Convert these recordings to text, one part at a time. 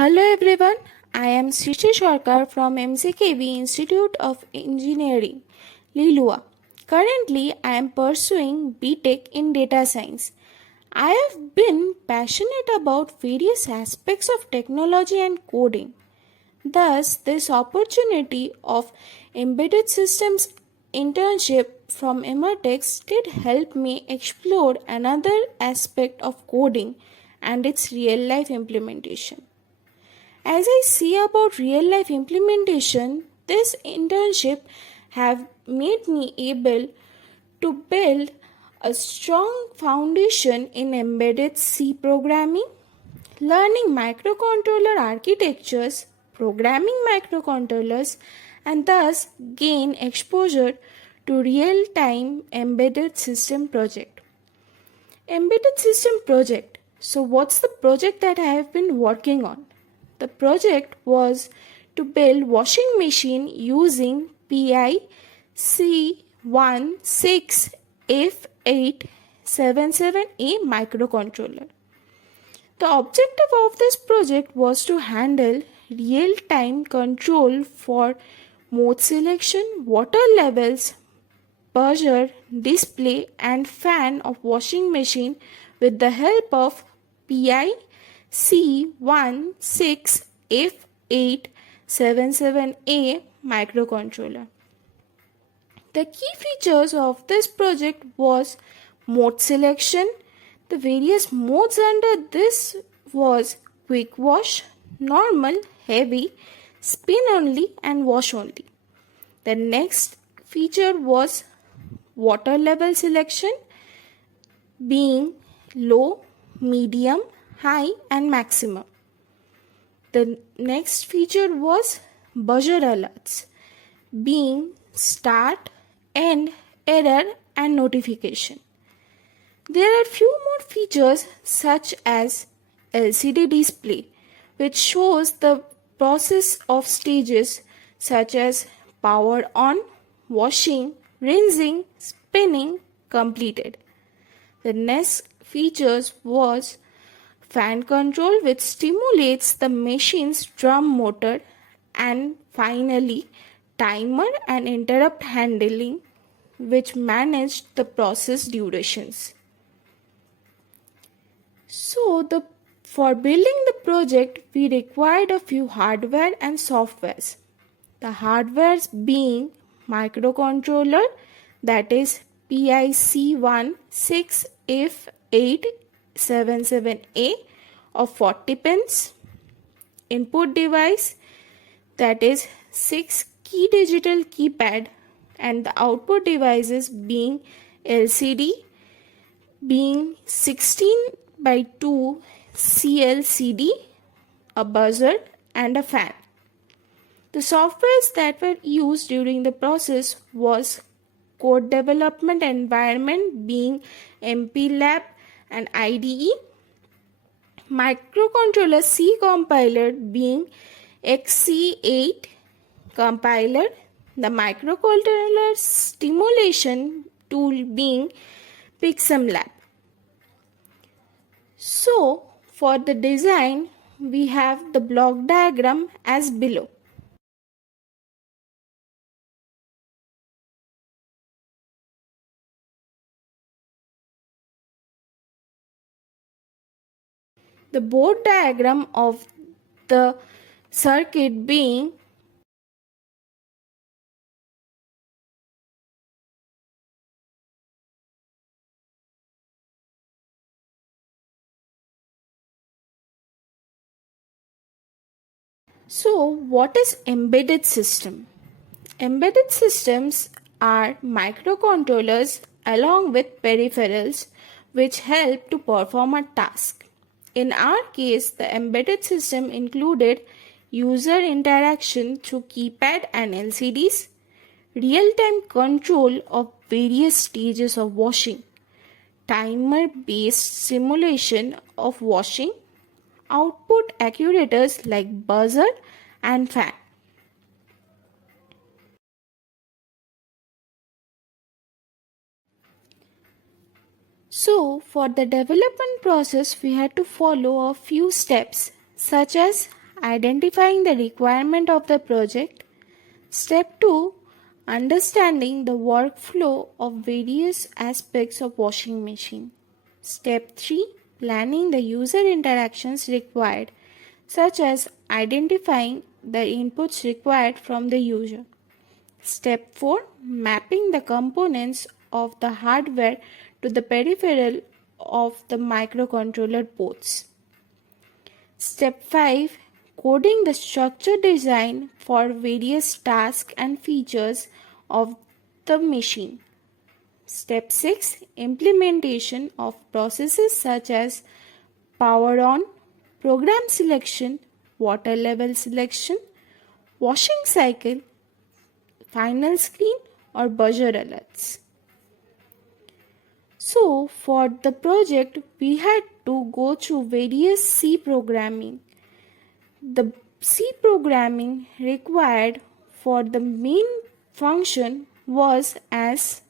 Hello everyone, I am Sristi Sarkar from MCKV Institute of Engineering, LILUAH. Currently, I am pursuing BTech in Data Science. I have been passionate about various aspects of technology and coding. Thus, this opportunity of embedded systems internship from Emertex did help me explore another aspect of coding and its real life implementation. As I see about real life implementation, this internship have made me able to build a strong foundation in embedded C programming, learning microcontroller architectures, programming microcontrollers, and thus gain exposure to real-time embedded system project. Embedded system project. So what's the project that I have been working on? The project was to build washing machine using PlC16F877A microcontroller. The objective of this project was to handle real-time control for mode selection, water levels, buzzer, display and fan of washing machine with the help of PlC16F877A microcontroller. The key features of this project was mode selection. The various modes under this was quick wash, normal, heavy, spin only and wash only. The next feature was water level selection being low, medium, high and maximum. The next feature was buzzer alerts being start, end, error and notification. There are few more features such as LCD display which shows the process of stages such as power on, washing, rinsing, spinning completed. The next features was fan control which stimulates the machine's drum motor, and finally timer and interrupt handling which managed the process durations. So for building the project we required a few hardware and softwares. The hardwares being microcontroller, that is PlC16F877A of 40 pins, input device, that is 6 key digital keypad, and the output devices being LCD being 16:2 CLCD, a buzzer and a fan. The softwares that were used during the process was code development environment being MPLab and IDE, microcontroller C compiler being XC8 compiler, the microcontroller stimulation tool being PixMLab. So for the design we have the block diagram as below. The board diagram of the circuit being So what is embedded system? Embedded systems are microcontrollers along with peripherals which help to perform a task. In our case, the embedded system included user interaction through keypad and LCDs, real-time control of various stages of washing, timer-based simulation of washing, output actuators like buzzer and fan. So for the development process we had to follow a few steps such as identifying the requirement of the project. Step 2, understanding the workflow of various aspects of washing machine. Step 3, planning the user interactions required, such as identifying the inputs required from the user. Step 4, mapping the components of the hardware to the peripheral of the microcontroller ports. Step 5, coding the structure design for various tasks and features of the machine. Step 6, implementation of processes such as power on, program selection, water level selection, washing cycle, final screen or buzzer alerts. So for the project we had to go through various C programming. The C programming required for the main function was as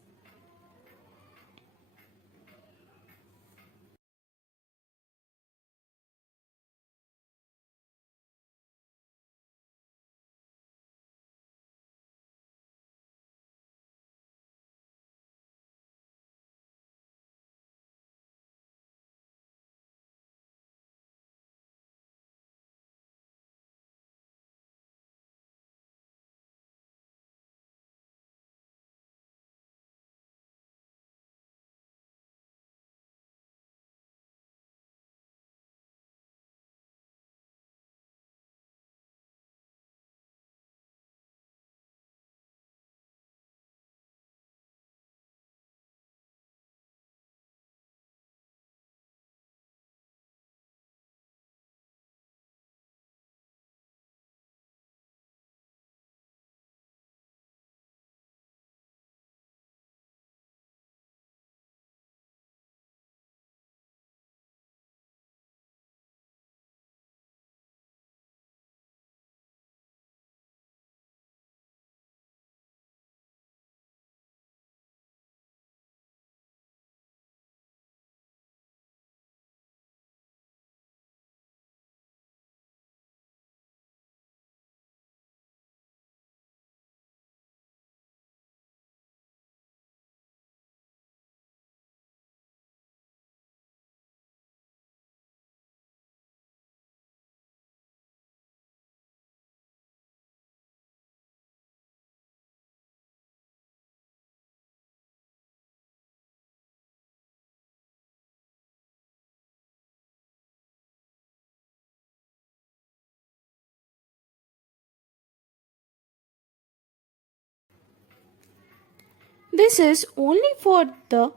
this is only for the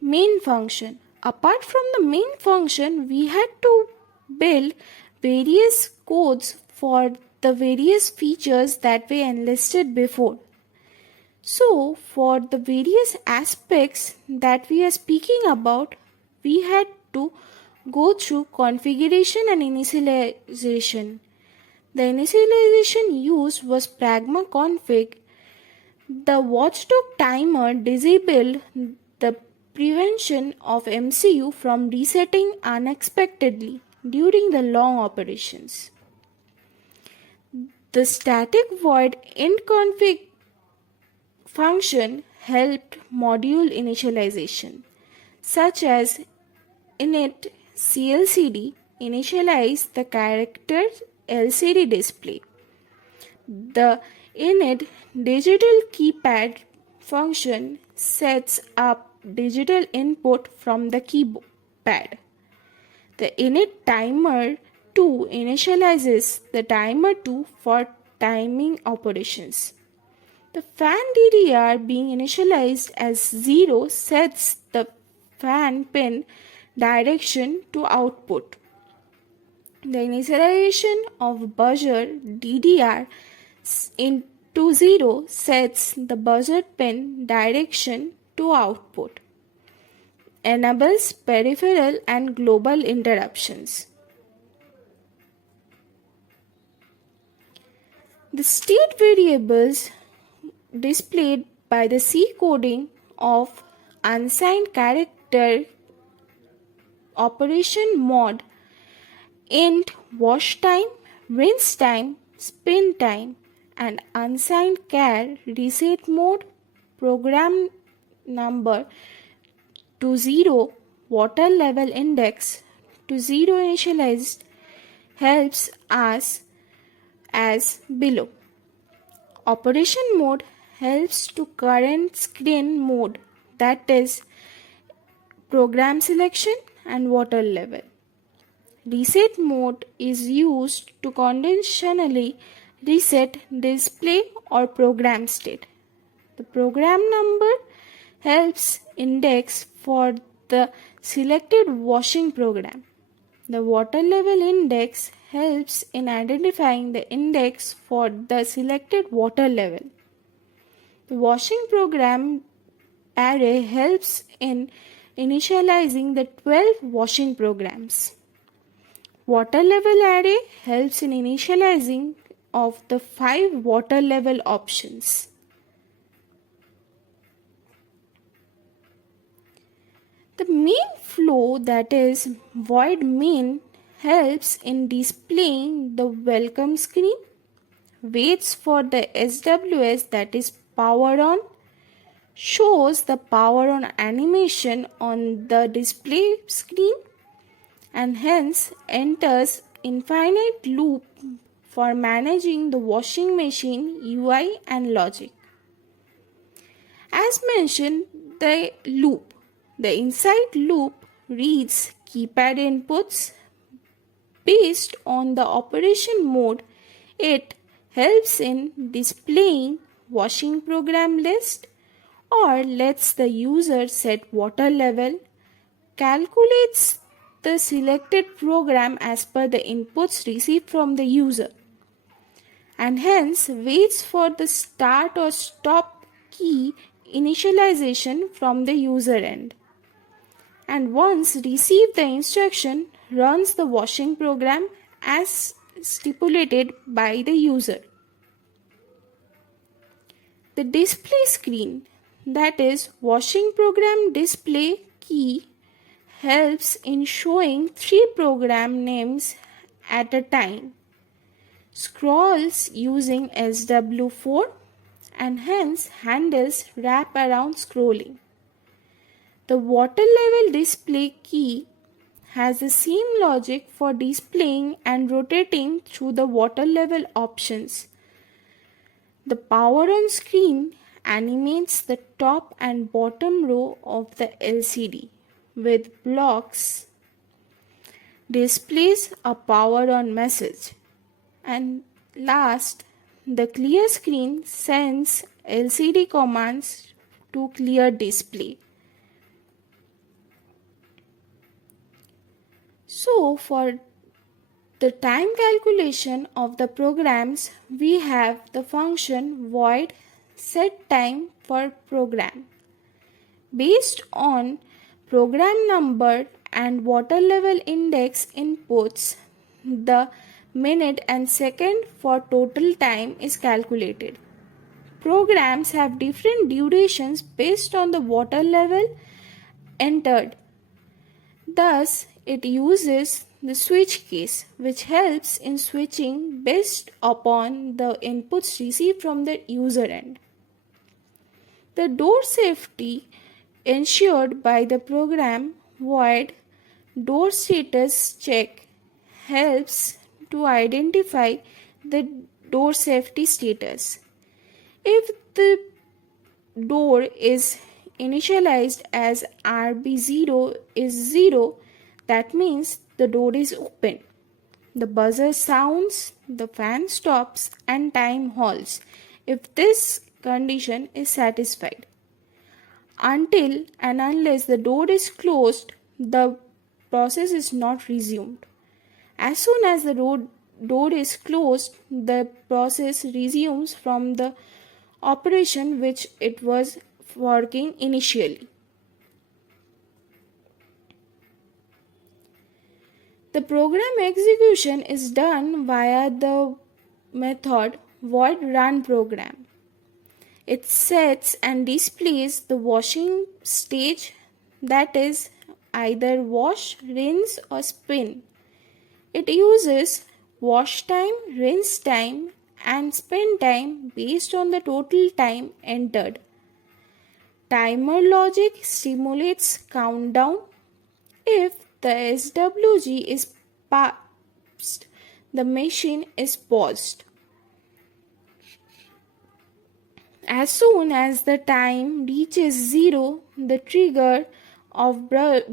main function. Apart from the main function, we had to build various codes for the various features that we enlisted before. So, for the various aspects that we are speaking about, we had to go through configuration and initialization. The initialization used was pragma config. The watchdog timer disabled the prevention of MCU from resetting unexpectedly during the long operations. The static void int_config function helped module initialization, such as init CLCD initialize the character LCD display. The init digital keypad function sets up digital input from the keypad. The init timer 2 initializes the timer 2 for timing operations. The fan DDR being initialized as 0 sets the fan pin direction to output. The initialization of buzzer DDR into 0 sets the buzzer pin direction to output. Enables peripheral and global interruptions. The state variables displayed by the C coding of unsigned character operation mod int wash time, rinse time, spin time, and unsigned char reset mode, program number to 0, water level index to 0 initialized helps us as below. Operation mode helps to current screen mode, that is program selection and water level. Reset mode is used to conditionally reset display or program state. The program number helps index for the selected washing program. The water level index helps in identifying the index for the selected water level. The washing program array helps in initializing the 12 washing programs. Water level array helps in initializing of the 5 water level options. The main flow, that is void main, helps in displaying the welcome screen, waits for the SWS, that is power on, shows the power on animation on the display screen, and hence enters infinite loop for managing the washing machine UI and logic. As mentioned, the loop. The inside loop reads keypad inputs. Based on the operation mode, it helps in displaying washing program list or lets the user set water level, calculates the selected program as per the inputs received from the user, and hence waits for the start or stop key initialization from the user end. And once received the instruction, runs the washing program as stipulated by the user. The display screen, that is washing program display key, helps in showing 3 program names at a time, scrolls using SW4, and hence handles wrap-around scrolling. The water level display key has the same logic for displaying and rotating through the water level options. The power on screen animates the top and bottom row of the LCD with blocks, displays a power on message, and last, the clear screen sends LCD commands to clear display. So for the time calculation of the programs, we have the function void set time for program. Based on program number and water level index inputs, the minute and second for total time is calculated. Programs have different durations based on the water level entered. Thus, it uses the switch case, which helps in switching based upon the inputs received from the user end. The door safety ensured by the program void door status check helps to identify the door safety status. If the door is initialized as RB0 is 0, that means the door is open. The buzzer sounds, the fan stops, and time halts if this condition is satisfied. Until and unless the door is closed, the process is not resumed. As soon as the door is closed, the process resumes from the operation which it was working initially. The program execution is done via the method void run program. It sets and displays the washing stage, that is either wash, rinse or spin. It uses wash time, rinse time, and spin time based on the total time entered. Timer logic stimulates countdown. If the SWG is passed, the machine is paused. As soon as the time reaches 0, the trigger of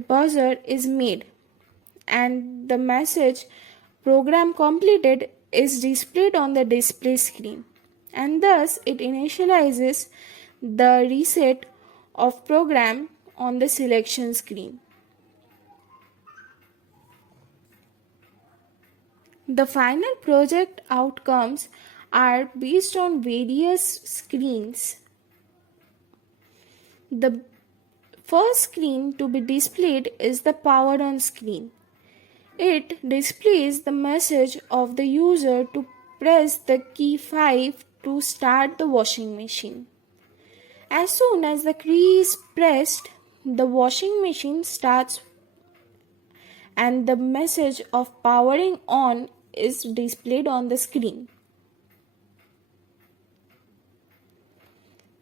buzzer is made and the message program completed is displayed on the display screen, and thus it initializes the reset of program on the selection screen. The final project outcomes are based on various screens. The first screen to be displayed is the power on screen. It displays the message of the user to press the key 5 to start the washing machine. As soon as the key is pressed, the washing machine starts and the message of powering on is displayed on the screen.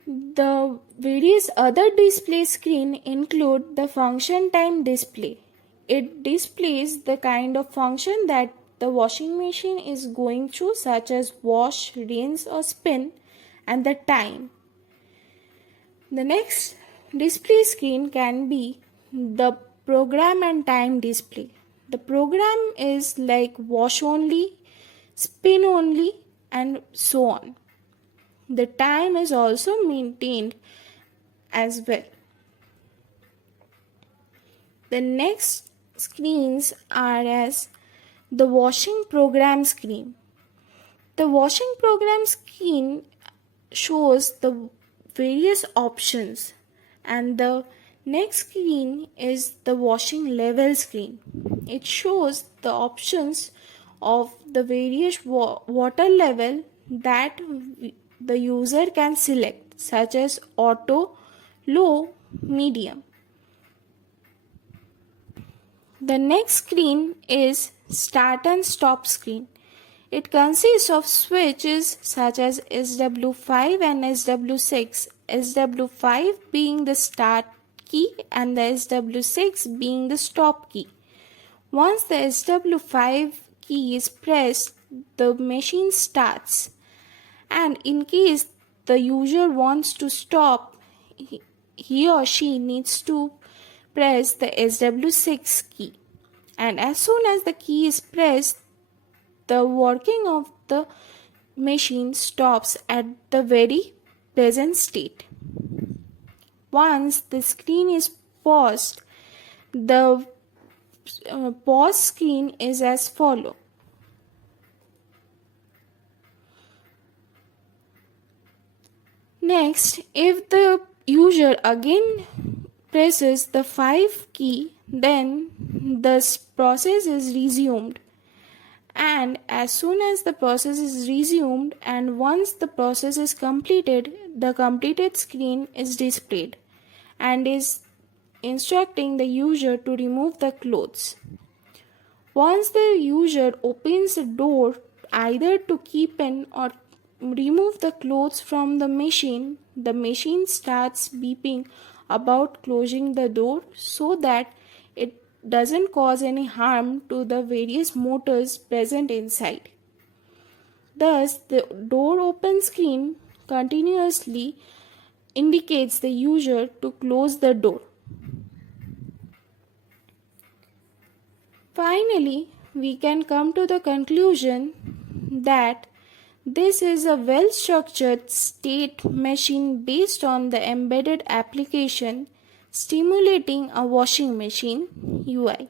The various other display screens include the function time display. It displays the kind of function that the washing machine is going through, such as wash, rinse or spin, and the time. The next display screen can be the program and time display. The program is like wash only, spin only, and so on. The time is also maintained as well. The next screens are as the washing program screen. The washing program screen shows the various options, and the next screen is the washing level screen. It shows the options of the various water level that the user can select, such as auto, low, medium. The next screen is start and stop screen. It consists of switches such as SW5 and SW6, SW5 being the start key and the SW6 being the stop key. Once the SW5 key is pressed, the machine starts, and in case the user wants to stop, he or she needs to press the SW6 key, and as soon as the key is pressed, the working of the machine stops at the very present state. Once the screen is paused, the pause screen is as follows. Next, if the user again presses the 5 key, then the process is resumed. And as soon as the process is resumed and once the process is completed, the completed screen is displayed and is instructing the user to remove the clothes. Once the user opens the door either to keep in or remove the clothes from the machine starts beeping about closing the door so that it doesn't cause any harm to the various motors present inside. Thus, the door open screen continuously indicates the user to close the door. Finally, we can come to the conclusion that this is a well-structured state machine based on the embedded application stimulating a washing machine UI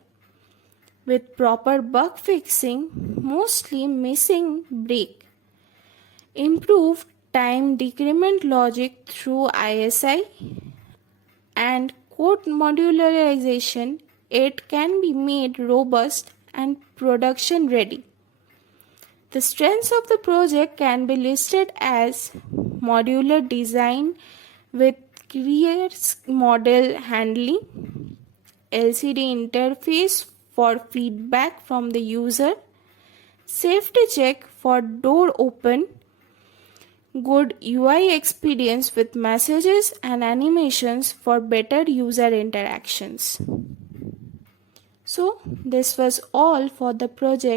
with proper bug fixing, mostly missing break, improved time decrement logic through ISI, and code modularization. It can be made robust and production ready. The strengths of the project can be listed as modular design with clear model handling, LCD interface for feedback from the user, safety check for door open, good UI experience with messages and animations for better user interactions. So, this was all for the project